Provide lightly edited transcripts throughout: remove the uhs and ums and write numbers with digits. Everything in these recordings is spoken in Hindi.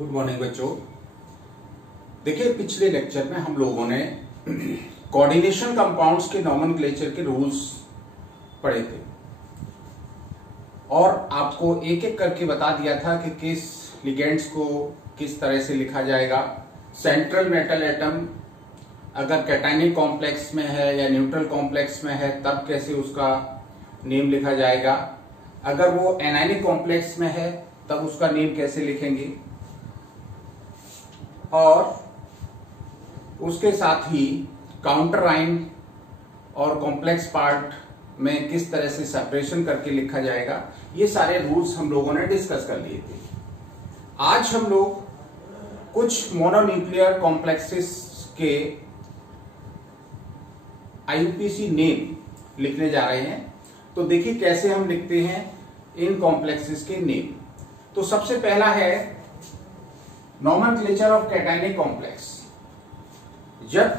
गुड मॉर्निंग बच्चों। देखिए, पिछले लेक्चर में हम लोगों ने कोऑर्डिनेशन कंपाउंड्स के नॉमेनक्लेचर के रूल्स पढ़े थे और आपको एक एक करके बता दिया था कि किस लिगेंड्स को किस तरह से लिखा जाएगा। सेंट्रल मेटल एटम अगर कैटायनिक कॉम्प्लेक्स में है या न्यूट्रल कॉम्प्लेक्स में है तब कैसे उसका नेम लिखा जाएगा, अगर वो एनायनिक कॉम्प्लेक्स में है तब उसका नेम कैसे लिखेंगे, और उसके साथ ही काउंटर आयन और कॉम्प्लेक्स पार्ट में किस तरह से सेपरेशन करके लिखा जाएगा। ये सारे रूल्स हम लोगों ने डिस्कस कर लिए थे। आज हम लोग कुछ मोनोन्यूक्लियर कॉम्प्लेक्सेस के आईयूपीएसी नेम लिखने जा रहे हैं। तो देखिए कैसे हम लिखते हैं इन कॉम्प्लेक्सेस के नेम। तो सबसे पहला है नॉमेनक्लेचर ऑफ कैटायनिक कॉम्प्लेक्स। जब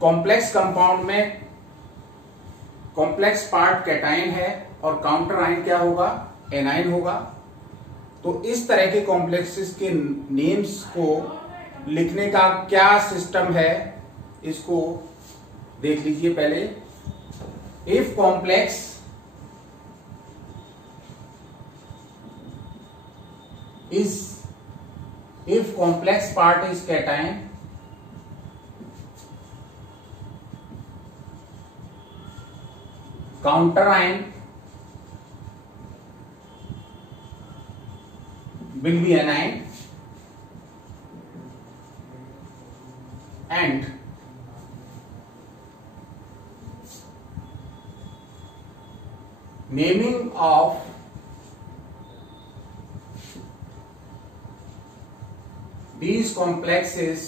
कॉम्प्लेक्स कंपाउंड में कॉम्प्लेक्स पार्ट कैटायन है और काउंटर आयन क्या होगा, एनायन होगा, तो इस तरह के कॉम्प्लेक्सेस के नेम्स को लिखने का क्या सिस्टम है इसको देख लीजिए पहले। If complex if complex part is cation, counter ion will be anion and naming of these complexes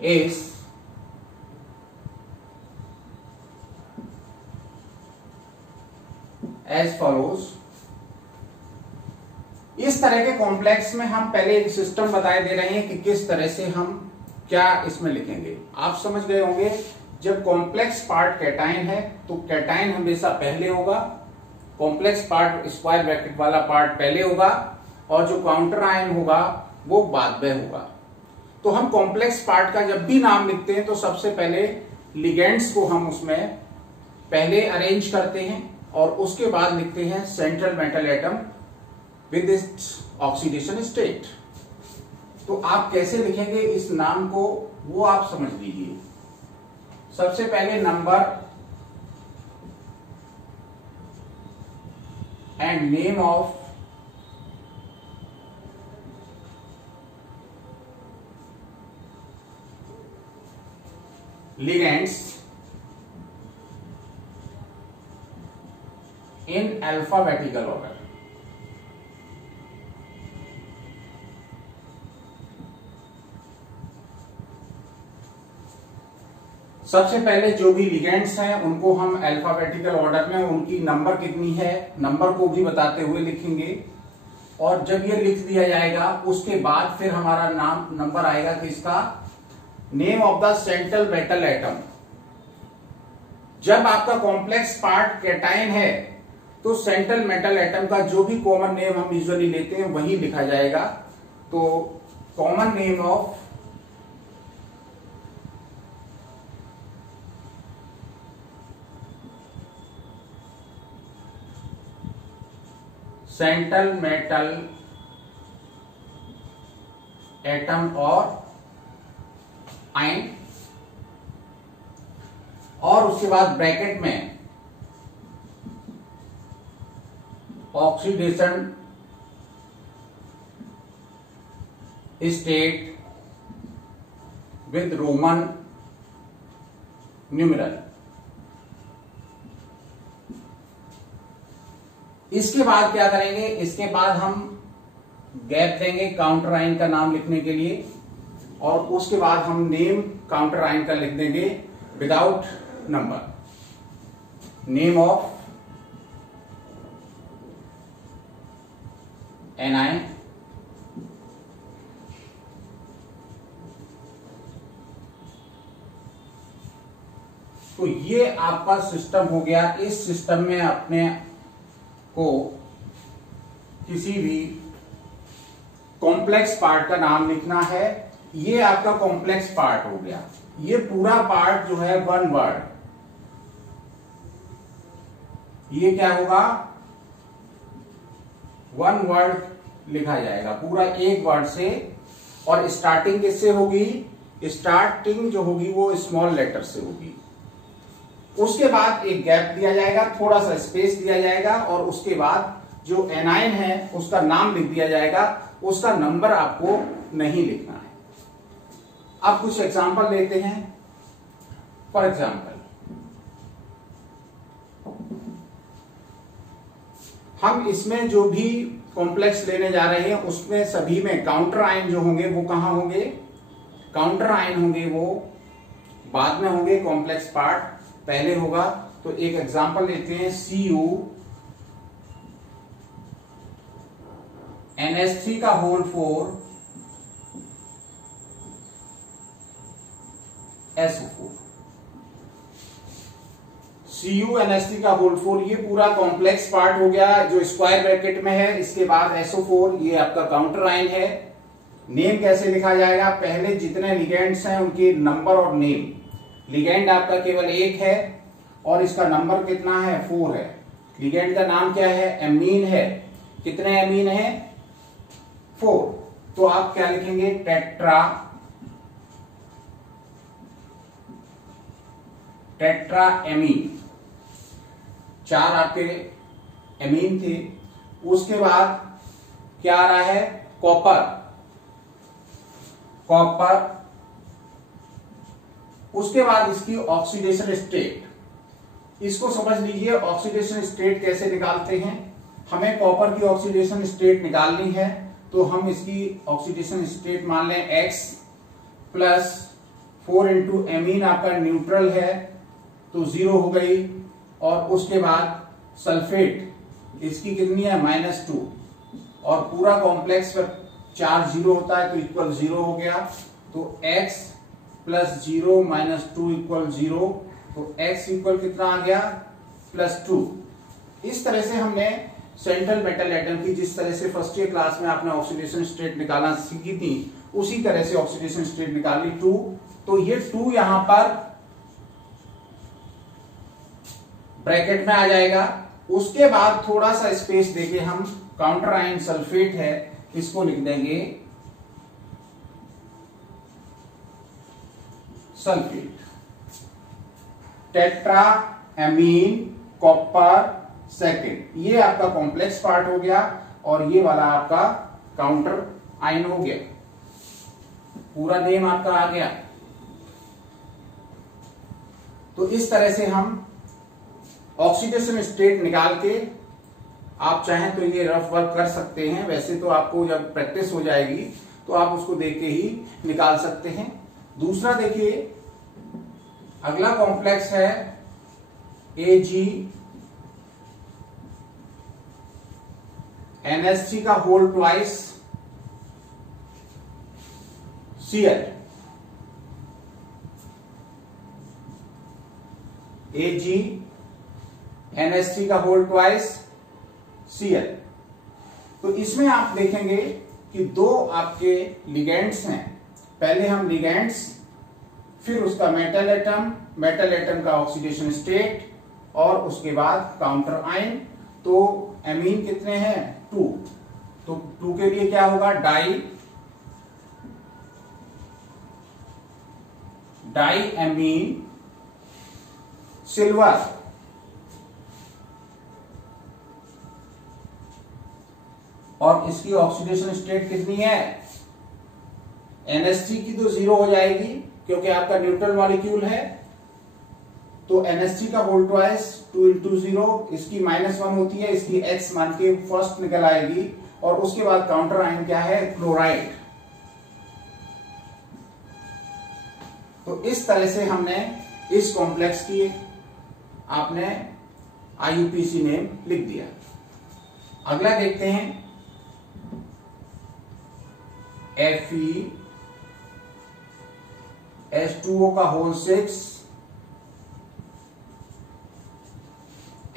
is as follows। इस तरह के कॉम्प्लेक्स में हम पहले एक सिस्टम बताए दे रहे हैं कि किस तरह से हम क्या इसमें लिखेंगे। आप समझ गए होंगे, जब कॉम्प्लेक्स पार्ट कैटायन है तो कैटायन हमेशा पहले होगा, कॉम्प्लेक्स पार्ट स्क्वायर ब्रैकेट वाला पार्ट पहले होगा और जो काउंटर आयन होगा वो बाद में होगा। तो हम कॉम्प्लेक्स पार्ट का जब भी नाम लिखते हैं तो सबसे पहले लिगेंड्स को हम उसमें पहले अरेंज करते हैं और उसके बाद लिखते हैं central metal atom with its oxidation state. तो आप कैसे लिखेंगे इस नाम को वो आप समझ लीजिए। सबसे पहले number and name of ligands in alphabetical order. सबसे पहले जो भी लिगेंड्स हैं उनको हम अल्फाबेटिकल ऑर्डर में उनकी नंबर कितनी है नंबर को भी बताते हुए लिखेंगे, और जब ये लिख दिया जाएगा उसके बाद फिर हमारा नाम नंबर आएगा किसका, name of the central metal atom. जब आपका कॉम्प्लेक्स पार्ट कैटायन है तो सेंट्रल मेटल एटम का जो भी कॉमन नेम हम यूजुअली लेते हैं वही लिखा जाएगा। तो common name of central metal atom और आयन, और उसके बाद ब्रैकेट में oxidation state with Roman numeral. इसके बाद क्या करेंगे, इसके बाद हम गैप देंगे काउंटर आयन का नाम लिखने के लिए, और उसके बाद हम नेम काउंटर आयन का लिख देंगे without number. Name of anion तो ये आपका सिस्टम हो गया। इस सिस्टम में अपने को किसी भी कॉम्प्लेक्स पार्ट का नाम लिखना है। ये आपका कॉम्प्लेक्स पार्ट हो गया। ये पूरा पार्ट जो है वन वर्ड, ये क्या होगा, वन वर्ड लिखा जाएगा, पूरा एक वर्ड से। और स्टार्टिंग किससे होगी, स्टार्टिंग जो होगी वो स्मॉल लेटर से होगी। उसके बाद एक गैप दिया जाएगा, थोड़ा सा स्पेस दिया जाएगा, और उसके बाद जो एनाइन है उसका नाम लिख दिया जाएगा, उसका नंबर आपको नहीं लिखना है। अब कुछ एग्जांपल लेते हैं। फॉर एग्जांपल हम इसमें जो भी कॉम्प्लेक्स लेने जा रहे हैं उसमें सभी में काउंटर आइन जो होंगे वो कहां होंगे, काउंटर आइन होंगे वो बाद में होंगे, कॉम्प्लेक्स पार्ट पहले होगा। तो एक एग्जांपल लेते हैं, Cu NH3 का होल 4 SO4, Cu NH3 का होल 4 ये पूरा कॉम्प्लेक्स पार्ट हो गया जो स्क्वायर ब्रैकेट में है। इसके बाद SO4 ये आपका काउंटर आइन है। नेम कैसे लिखा जाएगा, पहले जितने लिगेंड्स हैं उनके नंबर और नेम। लिगेंड आपका केवल एक है और इसका नंबर कितना है, 4 है। लिगेंड का नाम क्या है, एमीन है। कितने एमीन है, 4। तो आप क्या लिखेंगे, टेट्रा एमीन। 4 आपके एमीन थे। उसके बाद क्या आ रहा है, कॉपर। उसके बाद इसकी ऑक्सीडेशन स्टेट, इसको समझ लीजिए। ऑक्सीडेशन स्टेट कैसे निकालते हैं, हमें कॉपर की ऑक्सीडेशन स्टेट निकालनी है। तो हम इसकी ऑक्सीडेशन स्टेट मान लें X प्लस 4 इंटू एमीन आपका न्यूट्रल है तो 0 हो गई। और उसके बाद सल्फेट, इसकी कितनी है, -2। और पूरा कॉम्प्लेक्स पर चार्ज 0 होता है तो इक्वल 0 हो गया। तो X प्लस 0 माइनस 2 इक्वल 0। तो X इक्वल कितना आ गया, +2। इस तरह से हमने सेंट्रल मेटल एटम की, जिस तरह से फर्स्ट ईयर क्लास में आपने ऑक्सीडेशन स्टेट निकालना सीखी थी, उसी तरह से ऑक्सीडेशन स्टेट निकाली 2। तो ये 2 यहां पर ब्रैकेट में आ जाएगा। उसके बाद थोड़ा सा स्पेस देके हम काउंटर आयन सल्फेट है इसको लिख देंगे sulphate. Tetra amine copper second, ये आपका कॉम्प्लेक्स पार्ट हो गया और ये वाला आपका काउंटर आयन हो गया। पूरा नेम आपका आ गया। तो इस तरह से हम ऑक्सीडेशन स्टेट निकाल के, आप चाहें तो ये रफ वर्क कर सकते हैं। वैसे तो आपको जब प्रैक्टिस हो जाएगी तो आप उसको देख के ही निकाल सकते हैं। दूसरा देखिए, अगला कॉम्प्लेक्स है Ag NH3 का whole twice Cl। Ag NH3 का होल ट्वाइस Cl। तो इसमें आप देखेंगे कि 2 आपके लिगेंड्स हैं। पहले हम लिगेंड्स, फिर उसका मेटल एटम का ऑक्सीडेशन स्टेट और उसके बाद काउंटर आयन। तो एमीन कितने हैं, 2। तो 2 के लिए क्या होगा, डाई एमीन सिल्वर। और इसकी ऑक्सीडेशन स्टेट कितनी है, NH3 की तो 0 हो जाएगी क्योंकि आपका न्यूट्रल मॉलिक्यूल है। तो NH3 का होल ट्वाइस 2 इंटू 0, इसकी -1 होती है, इसकी X मान के फर्स्ट निकल आएगी। और उसके बाद काउंटर आयन क्या है, क्लोराइड। तो इस तरह से हमने इस कॉम्प्लेक्स की आपने IUPAC नेम लिख दिया। अगला देखते हैं, Fe H2O का होल 6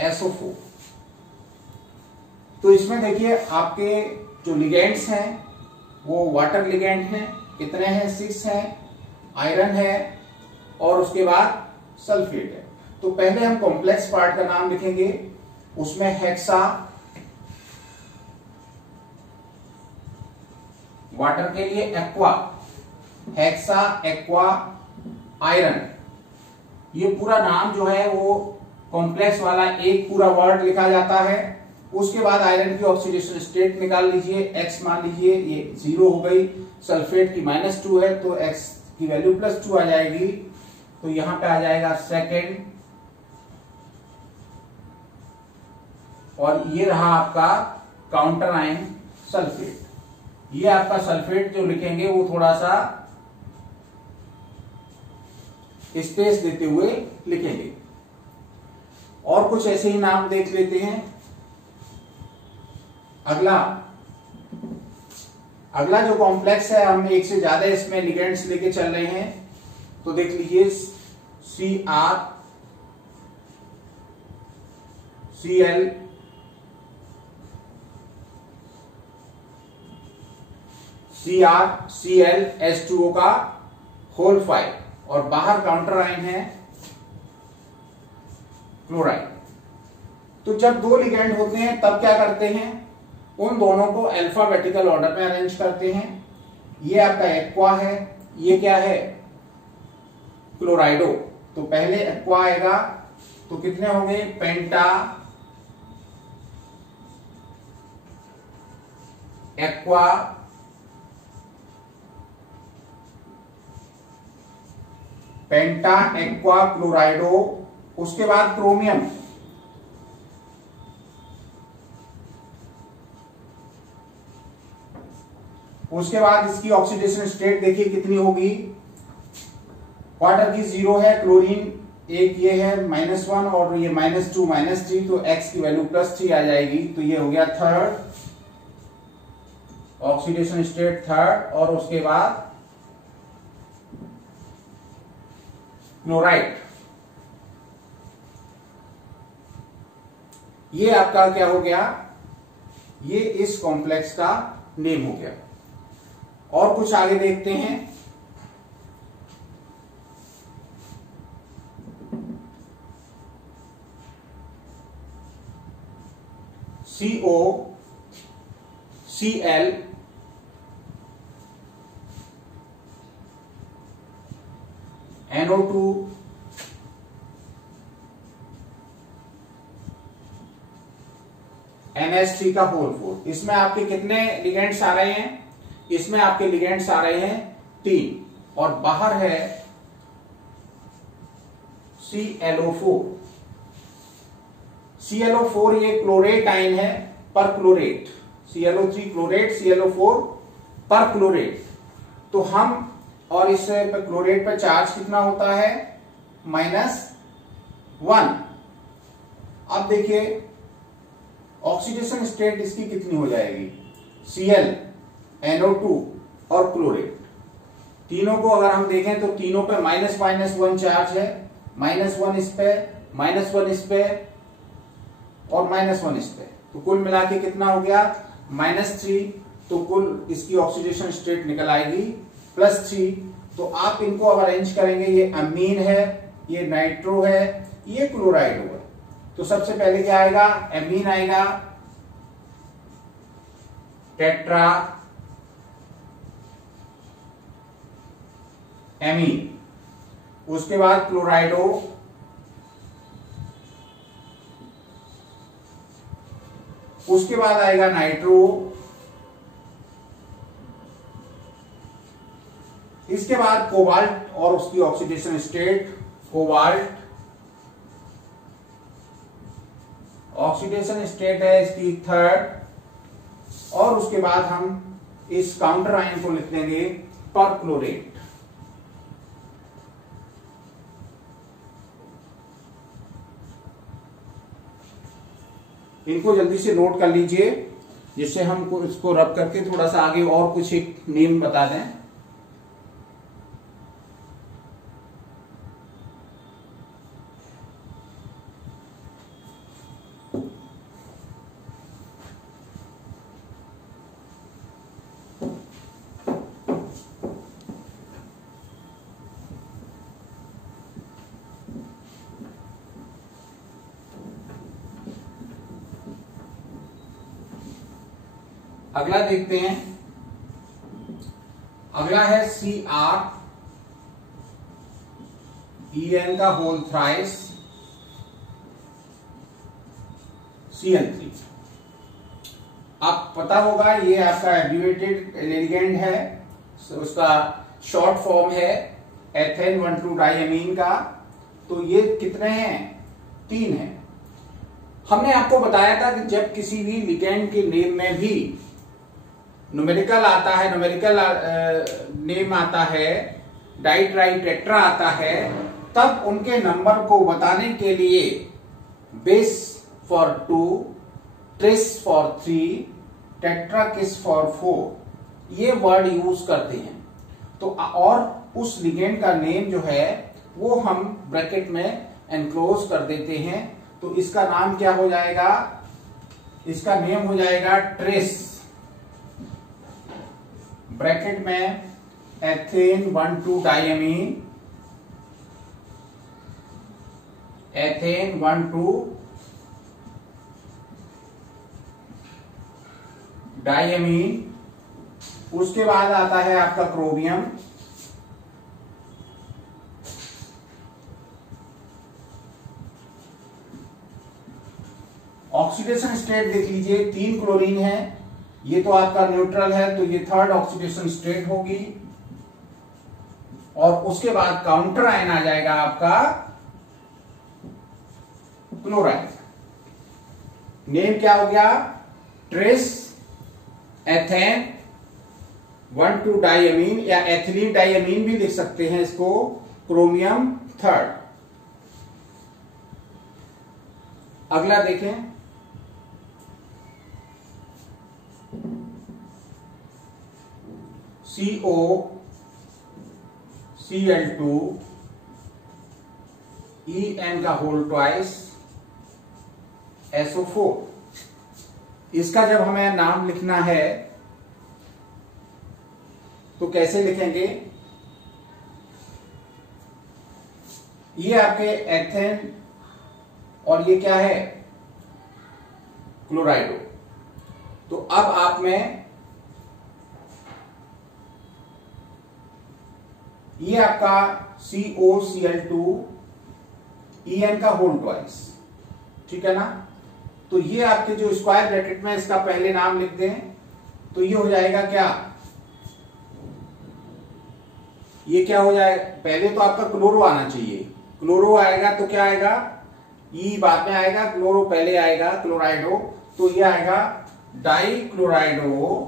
SO4। तो इसमें देखिए आपके जो लिगेंड्स हैं वो वाटर लिगेंड हैं, कितने हैं? 6 हैं, आयरन है और उसके बाद सल्फेट है। तो पहले हम कॉम्प्लेक्स पार्ट का नाम लिखेंगे, उसमें हेक्सा वाटर के लिए एक्वा, हेक्सा एक्वा आयरन, ये पूरा नाम जो है वो कॉम्प्लेक्स वाला एक पूरा वर्ड लिखा जाता है। उसके बाद आयरन की ऑक्सीडेशन स्टेट निकाल लीजिए, X मान लीजिए ये 0 हो गई, सल्फेट की -2 है तो X की वैल्यू +2 आ जाएगी, तो यहां पे आ जाएगा सेकेंड, और ये रहा आपका काउंटर आयन सल्फेट। ये आपका सल्फेट जो लिखेंगे वो थोड़ा सा स्पेस देते हुए लिखेंगे। और कुछ ऐसे ही नाम देख लेते हैं। अगला जो कॉम्प्लेक्स है, हम एक से ज्यादा इसमें लिगेंड्स लेके चल रहे हैं, तो देख लीजिए CR Cl Cr Cl H2O का होल 5, और बाहर काउंटर आयन है क्लोराइड। तो जब दो लिगेंड होते हैं तब क्या करते हैं, उन दोनों को अल्फाबेटिकल ऑर्डर में अरेंज करते हैं। ये आपका एक्वा है, ये क्या है? क्लोराइडो। तो पहले एक्वा आएगा, तो कितने होंगे? पेंटा एक्वा, पेंटा एक्वा क्लोराइडो। उसके बाद क्रोमियम, उसके बाद इसकी ऑक्सीडेशन स्टेट देखिए कितनी होगी। वाटर की 0 है, क्लोरीन एक ये है -1 और ये -2 -3, तो X की वैल्यू +3 आ जाएगी, तो ये हो गया थर्ड ऑक्सीडेशन स्टेट, थर्ड। और उसके बाद क्लोराइड, ये आपका क्या हो गया? ये इस कॉम्प्लेक्स का नेम हो गया। और कुछ आगे देखते हैं। CO Cl NO2 NH3 का होल 4। इसमें आपके कितने लिगेंड्स आ रहे हैं? इसमें आपके लिगेंड्स आ रहे हैं 3, और बाहर है ClO4। ClO4 ये क्लोरेट आयन है, पर क्लोरेट, ClO3 क्लोरेट, ClO4 पर क्लोरेट। तो हम, और इस क्लोरेट पर चार्ज कितना होता है? -1। अब देखिए ऑक्सीडेशन स्टेट इसकी कितनी हो जाएगी? Cl NO2 और क्लोरेट, तीनों को अगर हम देखें तो तीनों पे -1 चार्ज है, -1 इस पे, -1 इस पे और -1 इस पे, तो कुल मिला के कितना हो गया? -3। तो कुल इसकी ऑक्सीडेशन स्टेट निकल आएगी +3। तो आप इनको अब अरेंज करेंगे, ये अमीन है, ये नाइट्रो है, ये क्लोराइड होगा। तो सबसे पहले क्या आएगा? एमीन आएगा, टेट्रा एमीन, उसके बाद क्लोराइडो, उसके बाद आएगा नाइट्रो, इसके बाद कोबाल्ट और उसकी oxidation state, cobalt oxidation state है इसकी थर्ड, और उसके बाद हम इस काउंटर आयन को लिख देंगे परक्लोरेट। इनको जल्दी से नोट कर लीजिए, जिससे हम इसको रब करके थोड़ा सा आगे और कुछ एक नेम बता दें। अगला देखते हैं, अगला है CrEn का होल थ्राइस Cl3। आप पता होगा ये आपका एब्रिवेटेड लिगेंड है, उसका शॉर्ट फॉर्म है एथेन 1,2 डाइअमीन का। तो ये कितने हैं? 3 हैं। हमने आपको बताया था कि जब किसी भी लिगेंड के नेम में भी न्यूमेरिकल आता है, न्यूमेरिकल नेम आता है, डाई ट्राई टेट्रा आता है, तब उनके नंबर को बताने के लिए bis for 2, tris for 3, tetrakis for 4 ये वर्ड यूज करते हैं। तो और उस लिगेंड का नेम जो है वो हम ब्रैकेट में एनक्लोज कर देते हैं। तो इसका नाम क्या हो जाएगा? इसका नेम हो जाएगा ट्रेस, ब्रैकेट में एथेन 1,2 डाइअमीन, एथेन 1,2 डाइअमीन। उसके बाद आता है आपका क्रोमियम, ऑक्सीडेशन स्टेट देख लीजिए, 3 क्लोरीन है, ये तो आपका न्यूट्रल है, तो ये थर्ड ऑक्सीडेशन स्टेट होगी। और उसके बाद काउंटर आयन आ जाएगा आपका क्लोराइड। नेम क्या हो गया? ट्रेस एथेन 1,2 डाइअमीन, या एथिलीन डाइअमीन भी लिख सकते हैं इसको, क्रोमियम थर्ड। अगला देखें, CO Cl2 En का होल ट्वाइस SO4। इसका जब हमें नाम लिखना है तो कैसे लिखेंगे? ये आपके एथेन और ये क्या है? क्लोराइडो। तो अब आप में ये आपका COCl2 En का होल ट्वाइस, ठीक है ना? तो ये आपके जो स्क्वायर ब्रैकेट में इसका पहले नाम लिख दें तो ये हो जाएगा क्या? ये क्या हो जाएगा? पहले तो आपका क्लोरो आना चाहिए, क्लोरो आएगा तो क्या आएगा? ई बाद में आएगा, क्लोरो पहले आएगा, क्लोराइडो। तो ये आएगा डाई क्लोराइडो,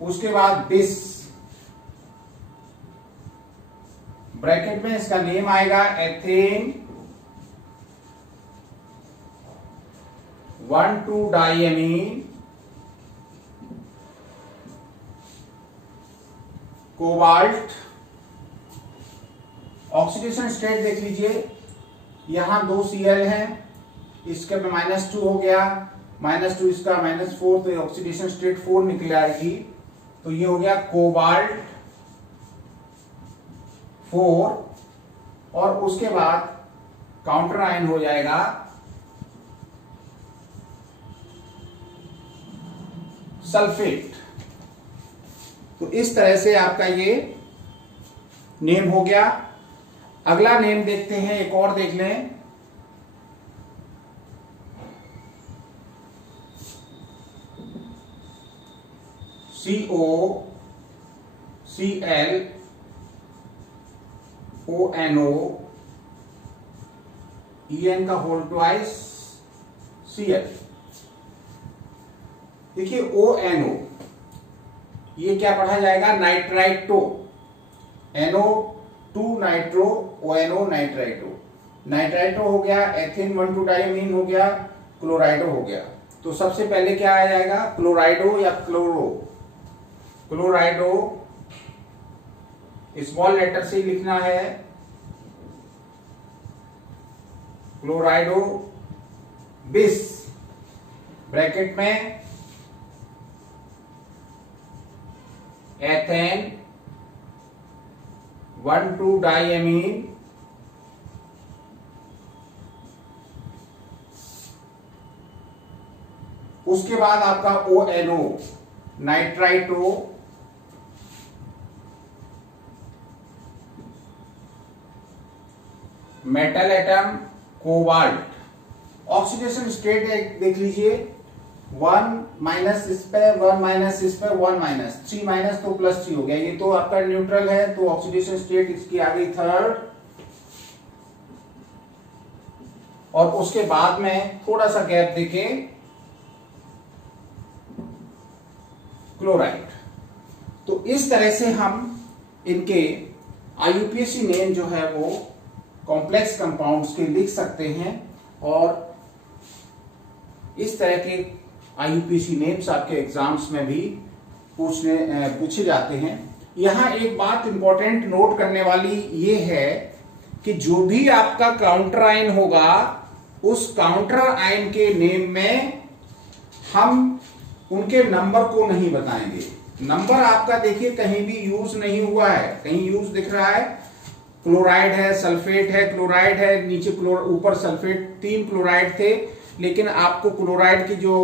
उसके बाद बिस, ब्रैकेट में इसका नेम आएगा एथेन 1,2 डाइअमीन, कोबाल्ट। ऑक्सीडेशन स्टेट देख लीजिए, यहां 2 Cl हैं, इसके में -2 हो गया, -2 इसका -4, तो ऑक्सीडेशन स्टेट 4 निकल आएगी। तो ये हो गया कोबाल्ट 4, और उसके बाद काउंटर आयन हो जाएगा सल्फेट। तो इस तरह से आपका ये नेम हो गया। अगला नेम देखते हैं, एक और देख लें, COClONO En का होल ट्वाइस Cl। देखिए ONO, ये क्या पढ़ा जाएगा? Nitrito, NO2 nitro, ONO nitrito. Nitrito हो गया, एथेन 1,2 डाइअमीन हो गया, क्लोराइडो हो गया। तो सबसे पहले क्या आ जाएगा? क्लोराइडो या क्लोरो? क्लोराइडो स्मॉल लेटर से लिखना है, क्लोराइडो बिस, ब्रैकेट में एथेन 1,2 डाइअमीन, उसके बाद आपका ONO nitrito, metal atom cobalt. Oxidation state देख लीजिए, 1 माइनस इस पे 1 माइनस इस पे 1 माइनस 3 माइनस तो प्लस 3 हो गया। ये तो आपका न्यूट्रल है, तो ऑक्सीडेशन स्टेट इसकी आ गई थर्ड। और उसके बाद में थोड़ा सा गैप देके क्लोराइड। तो इस तरह से हम इनके IUPAC नेम जो है वो कॉम्प्लेक्स कंपाउंड्स के लिख सकते हैं, और इस तरह के IUPAC नेम्स आपके एग्जाम्स में भी पूछे जाते हैं। यहां एक बात इंपॉर्टेंट नोट करने वाली ये है कि जो भी आपका काउंटर आयन होगा, उस काउंटर आयन के नेम में हम उनके नंबर को नहीं बताएंगे। नंबर आपका देखिए कहीं भी यूज नहीं हुआ है, कहीं यूज दिख रहा है, क्लोराइड है, सल्फेट है, क्लोराइड है, नीचे ऊपर सल्फेट, 3 क्लोराइड थे, लेकिन आपको क्लोराइड की जो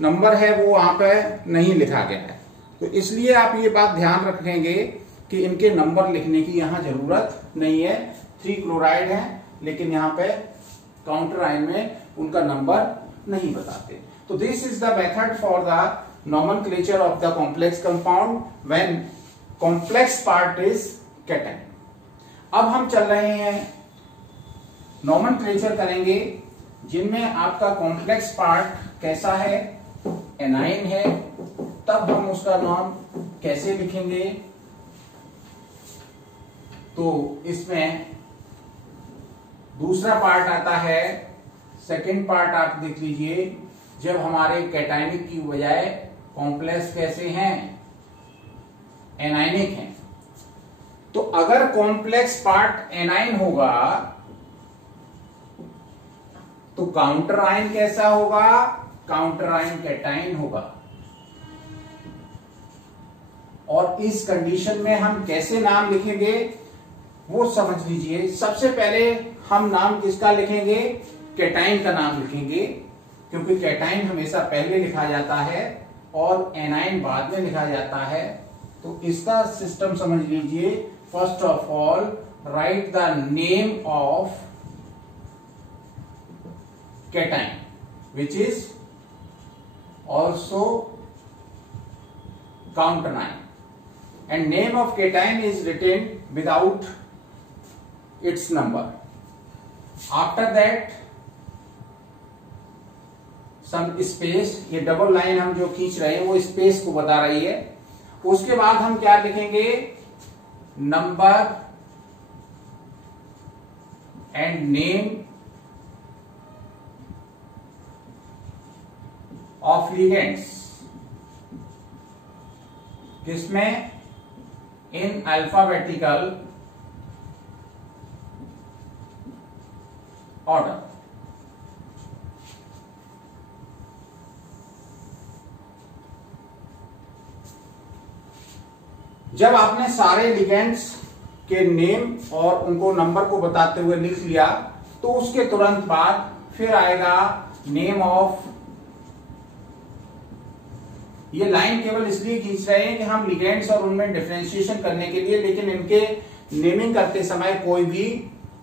नंबर है वो वहां पे नहीं लिखा गया है। तो इसलिए आप ये बात ध्यान रखेंगे कि इनके नंबर लिखने की यहां जरूरत नहीं है। 3 क्लोराइड है, लेकिन यहां पे काउंटर आयन में उनका नंबर नहीं बताते। तो this is the method for the nomenclature of the complex compound when complex part is cation. अब हम चल रहे हैं नॉमेनक्लेचर करेंगे, जिनमें आपका कॉम्प्लेक्स पार्ट कैसा है, एनाइन है, तब हम उसका नाम कैसे लिखेंगे। तो इसमें दूसरा पार्ट आता है, सेकंड पार्ट आप देख लीजिए, जब हमारे कैटायनिक की बजाय कॉम्प्लेक्स कैसे हैं, एनाइनिक हैं। तो अगर कॉम्प्लेक्स पार्ट एनाइन होगा तो काउंटर आयन कैसा होगा, काउंटर आयन कैटाइन होगा। और इस कंडीशन में हम कैसे नाम लिखेंगे वो समझ लीजिए। सबसे पहले हम नाम किसका लिखेंगे, कैटाइन का नाम लिखेंगे, क्योंकि कैटाइन हमेशा पहले लिखा जाता है और एनाइन बाद में लिखा जाता है। तो इसका सिस्टम समझ लीजिए। First of all right the name of cation which is also counter ion, and name of cation is written without its number. After that some space, ये डबल लाइन हम जो खींच रहे हैं वो स्पेस को बता रही है। उसके बाद हम क्या लिखेंगे, number and name of ligands, किसमें, इन अल्फाबेटिकल ऑर्डर। जब आपने सारे लिगेंड्स के नेम और उनको नंबर को बताते हुए लिख लिया, तो उसके तुरंत बाद फिर आएगा नेम ऑफ। ये लाइन केवल इसलिए खींच रहे हैं कि हम लिगेंड्स और उनमें डिफरेंशिएशन करने के लिए, लेकिन इनके नेमिंग करते समय कोई भी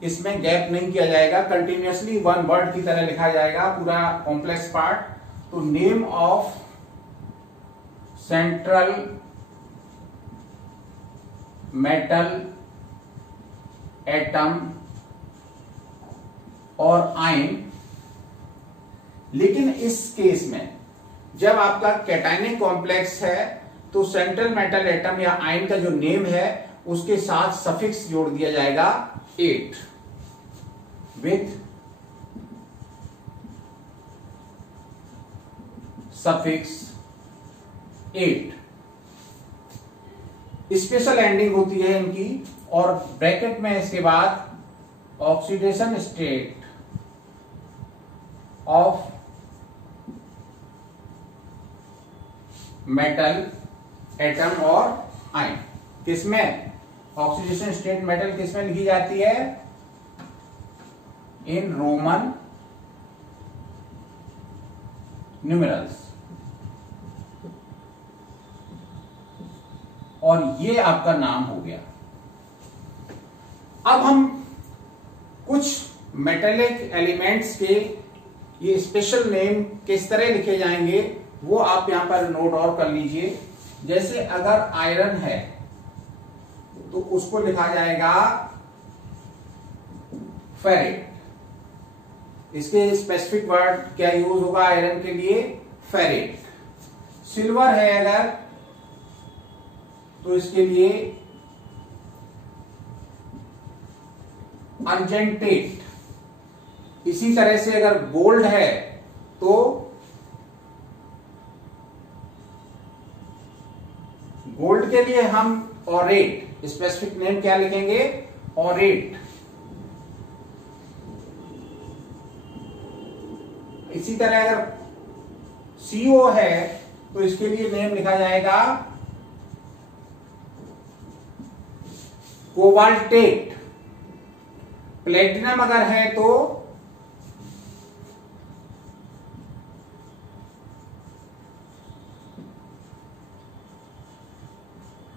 इसमें गैप नहीं किया जाएगा, कंटिन्यूअसली वन वर्ड की तरह लिखा जाएगा पूरा कॉम्प्लेक्स पार्ट। तो name of central metal atom और आयन। लेकिन इस केस में जब आपका कैटायनिक कॉम्प्लेक्स है तो सेंट्रल मेटल एटम या आयन का जो नेम है उसके साथ सफिक्स जोड़ दिया जाएगा 8 विथ सफिक्स 8। स्पेशल एंडिंग होती है इनकी, और ब्रैकेट में इसके बाद oxidation state of metal atom और आयन। किसमें ऑक्सीडेशन स्टेट मेटल किसमें लिखी जाती है, इन रोमन न्यूमेरल्स। और ये आपका नाम हो गया। अब हम कुछ मेटेलिक एलिमेंट्स के ये स्पेशल नेम किस तरह लिखे जाएंगे वो आप यहां पर नोट और कर लीजिए। जैसे अगर आयरन है तो उसको लिखा जाएगा फेरेट। इसके स्पेसिफिक वर्ड क्या यूज होगा आयरन के लिए? फेरेट। सिल्वर है अगर तो इसके लिए अर्जेंटेट। इसी तरह से अगर गोल्ड है तो गोल्ड के लिए हम ऑरेट। स्पेसिफिक नेम क्या लिखेंगे? ऑरेट। इसी तरह अगर CO है तो इसके लिए नेम लिखा जाएगा कोबाल्टेट। प्लेटिनम अगर है तो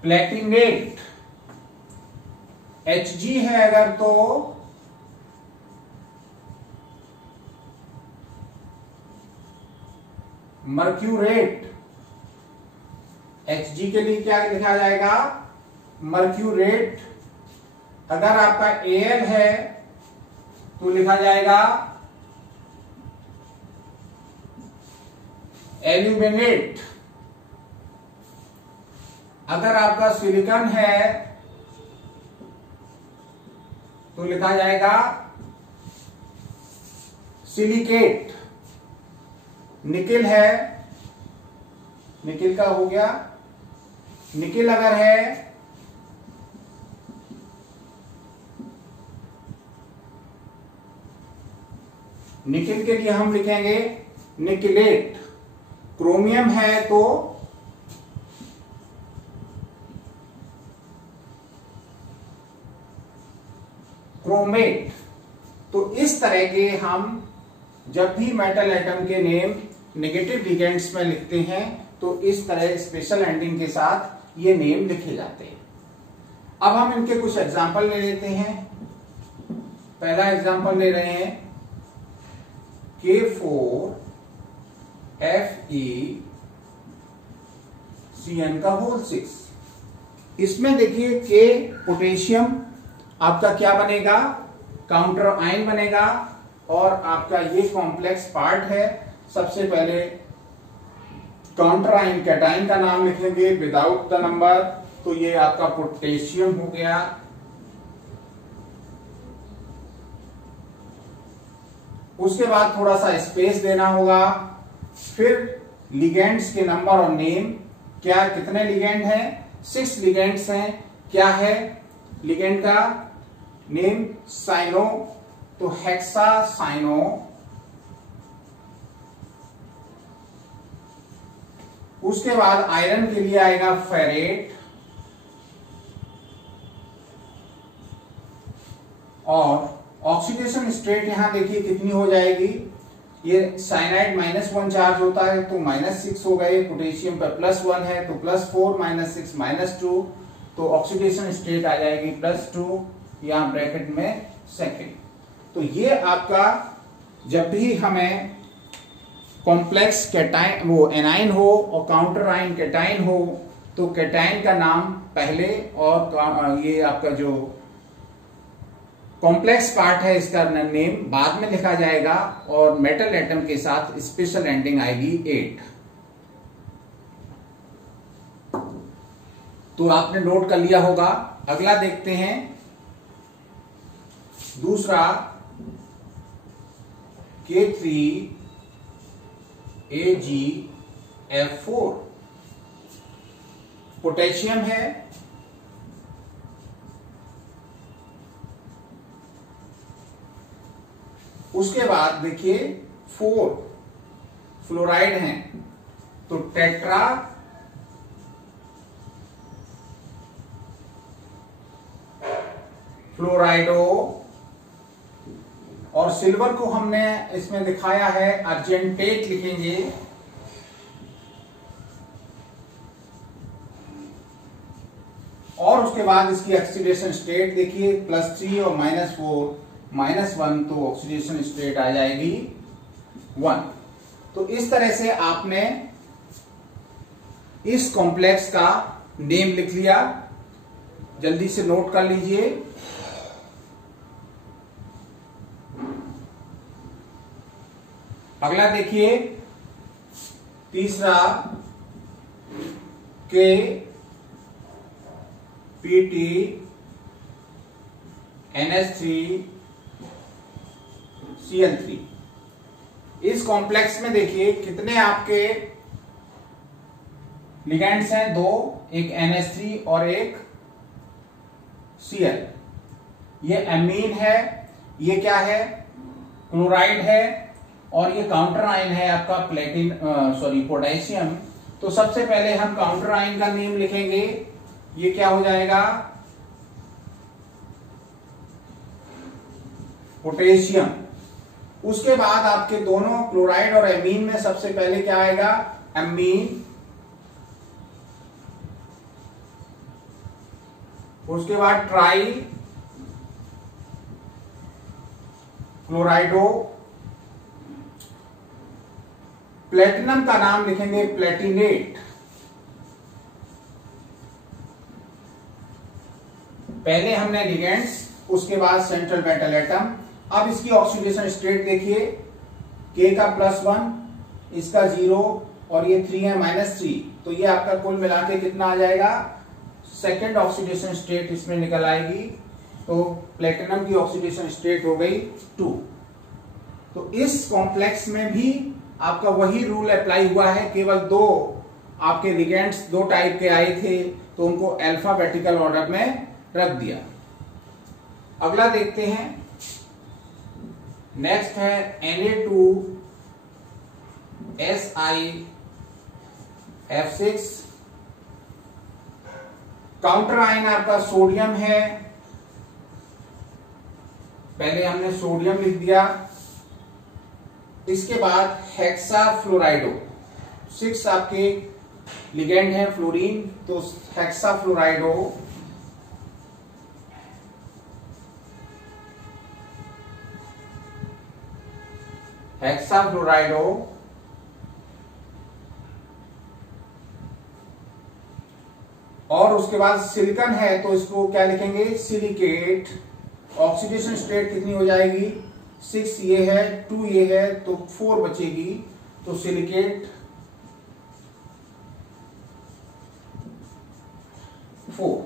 प्लेटिनेट। Hg है अगर तो मर्क्यूरेट। Hg के लिए क्या लिखा जाएगा? मर्क्यूरेट। अगर आपका Al है तो लिखा जाएगा एल्यूमिनेट। अगर आपका सिलिकॉन है तो लिखा जाएगा सिलिकेट। निकिल है, निकिल का हो गया निकिल। अगर है निकिल के लिए हम लिखेंगे निकिलेट। क्रोमियम है तो क्रोमेट। तो इस तरह के हम जब भी मेटल एटम के नेम नेगेटिव लिगेंड्स में लिखते हैं तो इस तरह स्पेशल एंडिंग के साथ ये नेम लिखे जाते हैं। अब हम इनके कुछ एग्जाम्पल ले लेते हैं। पहला एग्जाम्पल ले रहे हैं K4FeCN6। इसमें देखिए K पोटेशियम आपका क्या बनेगा? काउंटर आयन बनेगा। और आपका ये कॉम्प्लेक्स पार्ट है। सबसे पहले काउंटर आयन कैटायन का नाम लिखेंगे विदाउट द नंबर, तो ये आपका पोटेशियम हो गया। उसके बाद थोड़ा सा स्पेस देना होगा। फिर लिगेंड्स के नंबर और नेम। क्या कितने लिगेंड हैं? 6 लिगेंड्स हैं। क्या है लिगेंड का नेम? साइनो, तो हेक्सा साइनो। उसके बाद आयरन के लिए आएगा फेरेट। और ऑक्सीडेशन स्टेट यहां देखिए कितनी हो जाएगी। ये साइनाइड -1 चार्ज होता है तो -6 हो गए। पोटेशियम पर +1 है तो +4 -6 -2, तो ऑक्सीडेशन स्टेट आ जाएगी +2 यहां ब्रैकेट में सेकेंड। तो ये आपका जब भी हमें कॉम्प्लेक्स कैटायन वो एनाइन हो और काउंटर आयन कैटायन हो तो कैटायन का नाम पहले और ये आपका जो कॉम्प्लेक्स पार्ट है इसका नेम बाद में लिखा जाएगा। और मेटल एटम के साथ स्पेशल एंडिंग आएगी 8। तो आपने नोट कर लिया होगा। अगला देखते हैं दूसरा K3AgF4 पोटेशियम है। उसके बाद देखिए 4 फ्लोराइड हैं तो टेट्रा फ्लोराइडो। और सिल्वर को हमने इसमें दिखाया है अर्जेंटेट लिखेंगे। और उसके बाद इसकी ऑक्सीडेशन स्टेट देखिए +3 और -4 -1, तो ऑक्सीडेशन स्टेट आ जाएगी 1। तो इस तरह से आपने इस कॉम्प्लेक्स का नेम लिख लिया, जल्दी से नोट कर लीजिए। अगला देखिए तीसरा KPTNH3Cl3। इस कॉम्प्लेक्स में देखिए कितने आपके लिगेंड्स हैं, 2, एक NH3 और एक Cl। ये एमीन है, ये क्या है, क्लोराइड है, और ये काउंटर आयन है आपका पोटेशियम। तो सबसे पहले हम काउंटर आयन का नेम लिखेंगे, ये क्या हो जाएगा, पोटेशियम। उसके बाद आपके दोनों क्लोराइड और एमीन में सबसे पहले क्या आएगा, एमीन। उसके बाद ट्राई क्लोराइडो। प्लेटिनम का नाम लिखेंगे प्लेटिनेट। पहले हमने लिगेंड्स, उसके बाद सेंट्रल मेटल एटम। अब इसकी ऑक्सीडेशन स्टेट देखिए, K का +1, इसका 0 और ये 3 है -3, तो ये आपका कुल मिला के कितना आ जाएगा, सेकेंड ऑक्सीडेशन स्टेट इसमें निकल आएगी। तो प्लेटिनम की ऑक्सीडेशन स्टेट हो गई 2। तो इस कॉम्प्लेक्स में भी आपका वही रूल अप्लाई हुआ है, केवल 2 आपके लिगेंड्स 2 टाइप के आए थे, तो उनको अल्फाबेटिकल ऑर्डर में रख दिया। अगला देखते हैं, नेक्स्ट है Na2SiF6। काउंटर आयन आपका सोडियम है, पहले हमने सोडियम लिख दिया। इसके बाद हेक्सा फ्लोराइडो, 6 आपके लिगेंड है फ्लोरीन, तो हेक्सा फ्लोराइडो। हेक्सा फ्लोराइडो और उसके बाद सिलिकॉन है, तो इसको क्या लिखेंगे, सिलिकेट। ऑक्सीडेशन स्टेट कितनी हो जाएगी, 6 ये है, 2 ये है, तो 4 बचेगी, तो सिलिकेट 4।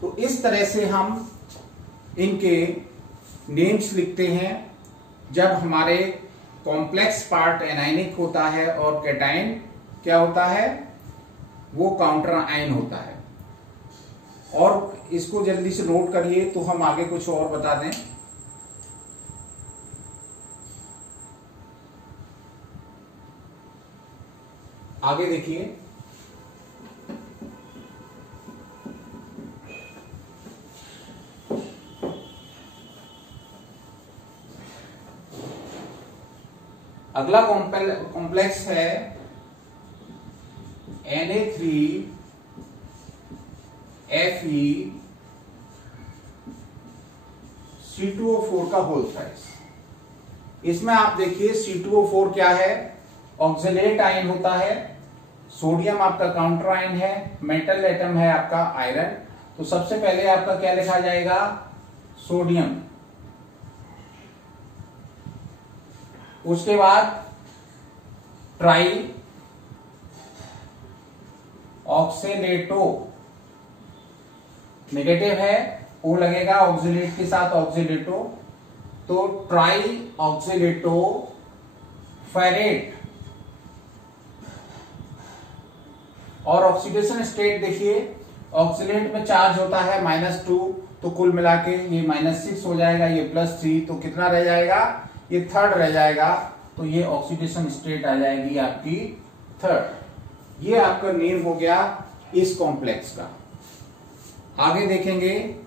तो इस तरह से हम इनके नेम्स लिखते हैं जब हमारे कॉम्प्लेक्स पार्ट एनायनिक होता है और कैटायन क्या होता है, वो काउंटर आयन होता है। और इसको जल्दी से नोट करिए, तो हम आगे कुछ और बता दें। आगे देखिए, अगला कॉम्प्लेक्स है Na3Fe(C2O4) का होल साइज। इसमें आप देखिए C2O4 क्या है, ऑक्सलेट आयन होता है। सोडियम आपका काउंटर आयन है, मेटल एटम है आपका आयरन। तो सबसे पहले आपका क्या लिखा जाएगा, सोडियम। उसके बाद ट्राई ऑक्सीलेटो, नेगेटिव है, ओ लगेगा ऑक्सीलेट के साथ, ऑक्सीलेटो, तो ट्राई ऑक्सीलेटो फेरेट। और ऑक्सीडेशन स्टेट देखिए, ऑक्सीलेट में चार्ज होता है -2, तो कुल मिला के ये -6 हो जाएगा, ये +3, तो कितना रह जाएगा, ये 3rd रह जाएगा। तो ये ऑक्सीडेशन स्टेट आ जाएगी आपकी 3rd। ये आपका नेम हो गया इस कॉम्प्लेक्स का। आगे देखेंगे,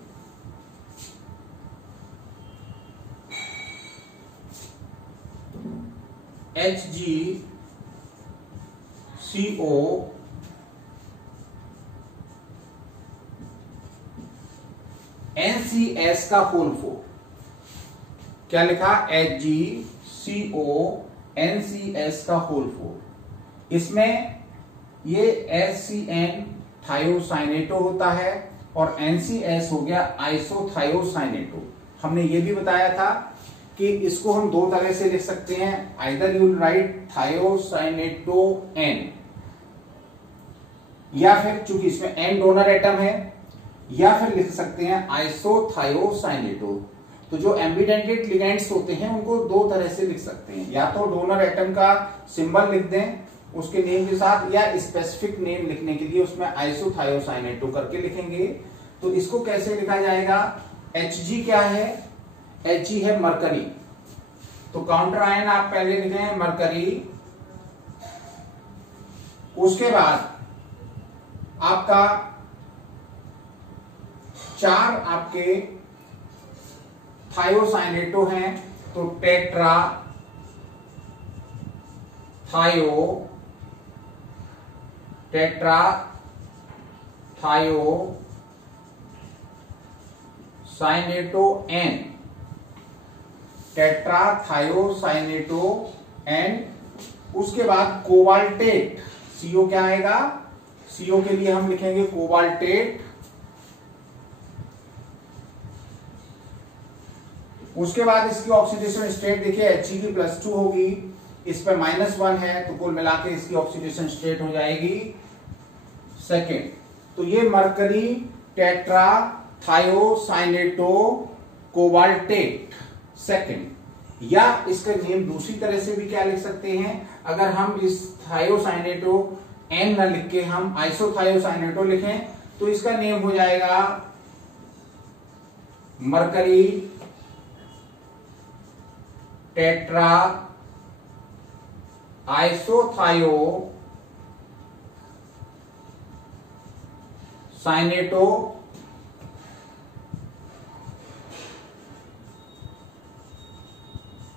HgCO NCS का फुल फॉर्म क्या लिखा, HgCO NCS का होल फॉर्म। इसमें ये HCN थायोसाइनेटो होता है और NCS हो गया आइसोथायोसाइनेटो। हमने ये भी बताया था कि इसको हम दो तरह से लिख सकते हैं, either you right thiocyanato N, या फिर चूंकि इसमें N डोनर एटम है, या फिर लिख सकते हैं आइसोथायोसाइनेटो। तो जो एम्बिडेंटेड लिगेंड्स होते हैं उनको दो तरह से लिख सकते हैं, या तो डोनर एटम का सिंबल लिख दें उसके नेम के साथ, या स्पेसिफिक नेम लिखने के लिए उसमें आइसोथायोसाइनेटो करके लिखेंगे। तो इसको कैसे लिखा जाएगा, Hg क्या है, Hg है मरकरी। तो काउंटर आयन आप पहले लिखें मरकरी, उसके बाद आपका चार आपके थायोसाइनेटो हैं, तो टेट्रा थायो साइनेटो N, टेट्रा थायोसाइनेटो N। उसके बाद कोबाल्टेट, CO क्या आएगा, CO के लिए हम लिखेंगे कोबाल्टेट। उसके बाद इसकी ऑक्सीडेशन स्टेट देखिए, Hg+2 होगी, इस पे -1 है, तो कुल मिला के इसकी ऑक्सीडेशन स्टेट हो जाएगी सेकेंड। तो ये mercury tetra thiocyanato cobaltate second, या इसका नेम दूसरी तरह से भी क्या लिख सकते हैं, अगर हम इस थायोसाइनेटो N न लिख के हम आइसोथायोसाइनेटो लिखें तो इसका नेम हो जाएगा मरकरी टेट्रा आइसोथायो साइनेटो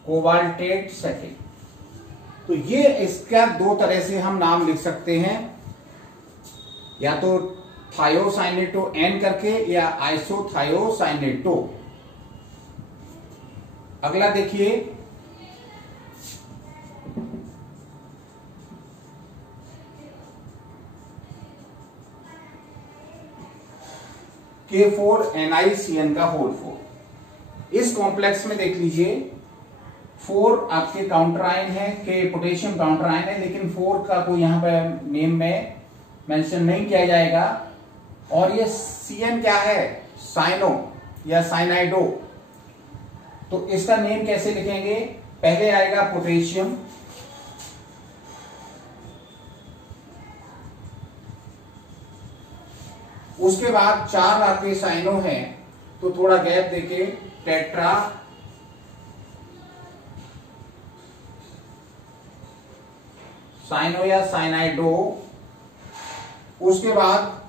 कोबाल्टेट सेकेंड। तो ये इसका दो तरह से हम नाम लिख सकते हैं, या तो थायोसाइनेटो N करके या आइसोथायोसाइनेटो। अगला देखिए, K4NiCN का होल फॉर्म। इस कॉम्प्लेक्स में देख लीजिए 4 आपके काउंटर आयन है, K पोटेशियम काउंटर आयन है, लेकिन 4 का कोई यहां पर नेम में मेंशन नहीं किया जाएगा। और ये CN क्या है, साइनो या साइनाइडो। तो इसका नेम कैसे लिखेंगे, पहले आएगा पोटेशियम, उसके बाद 4 आपके साइनो हैं, तो थोड़ा गैप देके टेट्रा साइनो या साइनाइडो। उसके बाद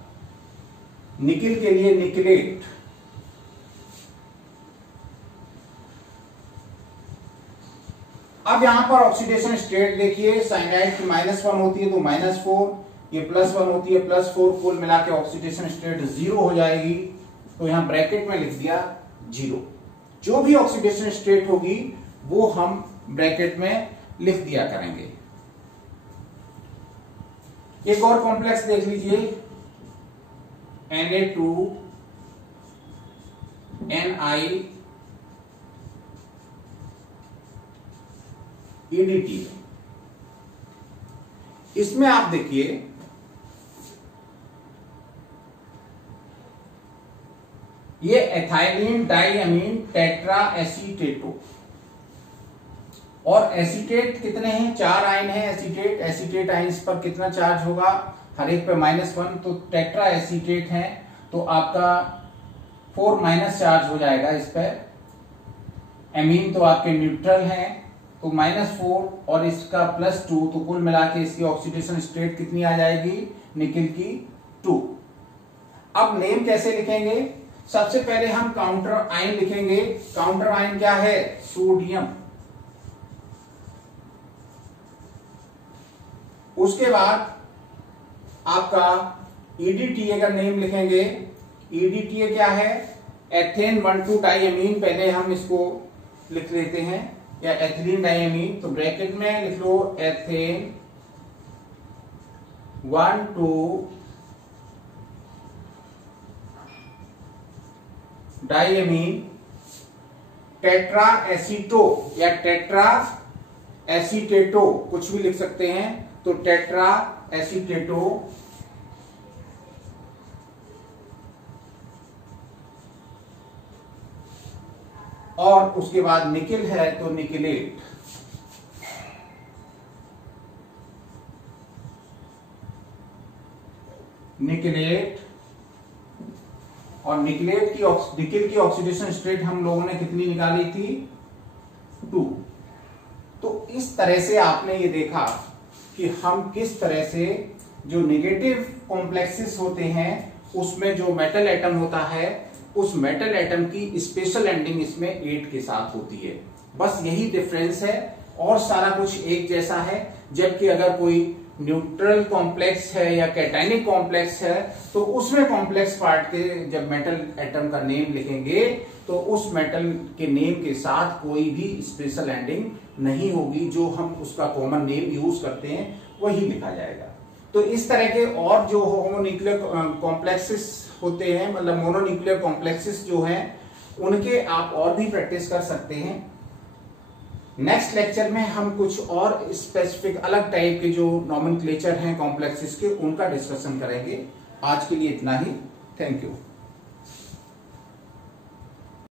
निकिल के लिए निकलेट। अब यहां पर ऑक्सीडेशन स्टेट देखिए, साइनाइड की -1 होती है तो -4, ये +1 होती है +4, कुल मिला के ऑक्सीडेशन स्टेट 0 हो जाएगी। तो यहां ब्रैकेट में लिख दिया 0। जो भी ऑक्सीडेशन स्टेट होगी वो हम ब्रैकेट में लिख दिया करेंगे। एक और कॉम्प्लेक्स देख लीजिए, Na2NiEDT। इसमें आप देखिए ये एथाइलिन डाइअमीन टेट्रा एसीटेटो, और एसीटेट कितने हैं, 4 आयन है एसीटेट। एसीटेट आयन्स पर कितना चार्ज होगा, हर एक पे -1, तो टेट्रा एसीटेट है तो आपका 4 माइनस चार्ज हो जाएगा इस पर। एमीन तो आपके न्यूट्रल हैं तो -4 और इसका +2, तो कुल मिला के इसकी ऑक्सीडेशन स्टेट कितनी आ जाएगी, निकिल की 2। अब नेम कैसे लिखेंगे, सबसे पहले हम काउंटर आयन लिखेंगे। काउंटर आयन क्या है, सोडियम। उसके बाद आपका EDTA का नेम लिखेंगे। EDTA क्या है, एथेन 1,2 डाइएमीन, पहले हम इसको लिख लेते हैं, या एथिलीन डाइएमीन, तो ब्रैकेट में लिख लो एथेन 1,2 डाइएमीन टेट्रा एसीटो या टेट्रा एसीटेटो, कुछ भी लिख सकते हैं, तो टेट्रा एसीटेटो और उसके बाद निकिल है तो निकिलेट। निकिलेट और निकिलेट की निकिल की ऑक्सीडेशन स्टेट हम लोगों ने कितनी निकाली थी? 2। तो इस तरह से आपने ये देखा कि हम किस तरह से जो नेगेटिव कॉम्प्लेक्सेस होते हैं उसमें जो मेटल एटम होता है उस मेटल एटम की स्पेशल एंडिंग इसमें 8 के साथ होती है। बस यही डिफरेंस है और सारा कुछ एक जैसा है। जबकि अगर कोई न्यूट्रल कॉम्प्लेक्स है या कैटायनिक कॉम्प्लेक्स है तो उसमें कॉम्प्लेक्स पार्ट के जब मेटल एटम का नेम लिखेंगे तो उस मेटल के नेम के साथ कोई भी स्पेशल एंडिंग नहीं होगी, जो हम उसका कॉमन नेम यूज करते हैं वही लिखा जाएगा। तो इस तरह के और जो होमोन्यूक्लियर कॉम्प्लेक्सेस होते हैं, मतलब मोनोन्यूक्लियर कॉम्प्लेक्सेस जो हैं, उनके आप और भी प्रैक्टिस कर सकते हैं। नेक्स्ट लेक्चर में हम कुछ और स्पेसिफिक अलग टाइप के जो नॉमेनक्लेचर हैं कॉम्प्लेक्सेस के, उनका डिस्कशन करेंगे। आज के लिए इतना ही। Thank you.